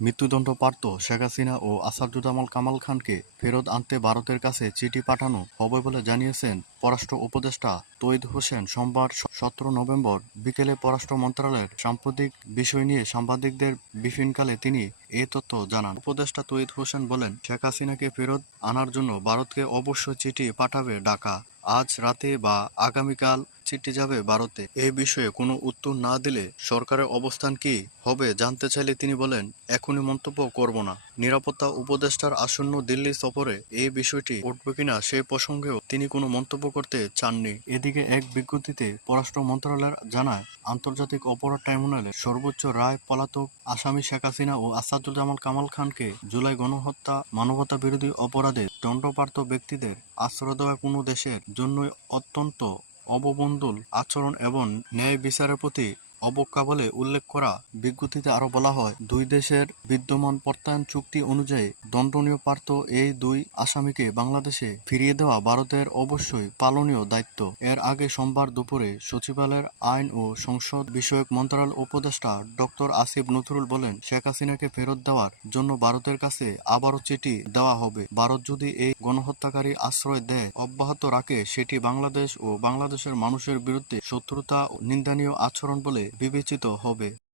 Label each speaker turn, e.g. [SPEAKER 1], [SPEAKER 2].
[SPEAKER 1] মৃত্যুদণ্ড প্রাপ্ত শেখ হাসিনা ও আসাদুজ্জামান কামাল খানকে ফেরত আনতে ভারতের কাছে চিঠি পাঠানো হবে বলে জানিয়েছেন পররাষ্ট্র উপদেষ্টা তৈদ হোসেন সোমবার সতেরো নভেম্বর বিকেলে পররাষ্ট্র মন্ত্রণালয়ের সাম্প্রতিক বিষয় নিয়ে সাংবাদিকদের ব্রিফিংকালে তিনি এ তথ্য জানান। উপদেষ্টা তৈদ হোসেন বলেন, শেখ হাসিনাকে ফেরত আনার জন্য ভারতকে অবশ্যই চিঠি পাঠাবে ঢাকা। আজ রাতে বা আগামীকাল চিঠি যাবে ভারতে। এই বিষয়ে কোনো উত্তর না দিলে সরকারের অবস্থান কি হবে জানতে চাইলে তিনি বলেন, এখনই মন্তব্য করব না। নিরাপত্তা উপদেষ্টার আসন্ন দিল্লি সফরে এই বিষয়টি উঠবে কিনা সে প্রসঙ্গেও তিনি কোনো মন্তব্য করতে চাননি। এদিকে এক বিজ্ঞপ্তিতে পররাষ্ট্র মন্ত্রণালয় জানায়, আন্তর্জাতিক অপরাধ ট্রাইব্যুনালের সর্বোচ্চ রায় পলাতক আসামি শেখ হাসিনা ও আসাদুজ্জামান কামাল খানকে জুলাই গণহত্যা, মানবতা বিরোধী অপরাধে দণ্ডপ্রাপ্ত ব্যক্তিদের আশ্রয় দেওয়া কোনো দেশের জন্যই অত্যন্ত অবমণ্ডল আচরণ এবং ন্যায় বিচারের প্রতি অবজ্ঞা বলে উল্লেখ করা বিজ্ঞপ্তিতে আরও বলা হয়, দুই দেশের বিদ্যমান প্রত্যয়ন চুক্তি অনুযায়ী দণ্ডনীয় পার্থ এই দুই আসামিকে বাংলাদেশে ফিরিয়ে দেওয়া ভারতের অবশ্যই পালনীয় দায়িত্ব। এর আগে সোমবার দুপুরে সচিবালয়ের আইন ও সংসদ বিষয়ক মন্ত্রণালয় উপদেষ্টা ডক্টর আসিফ নথরুল বলেন, শেখ হাসিনাকে ফেরত দেওয়ার জন্য ভারতের কাছে আবারও চিঠি দেওয়া হবে। ভারত যদি এই গণহত্যাকারী আশ্রয় দেয়, অব্যাহত রাখে, সেটি বাংলাদেশ ও বাংলাদেশের মানুষের বিরুদ্ধে শত্রুতা ও নিন্দানীয় আচরণ বলে বিবেচিত হবে।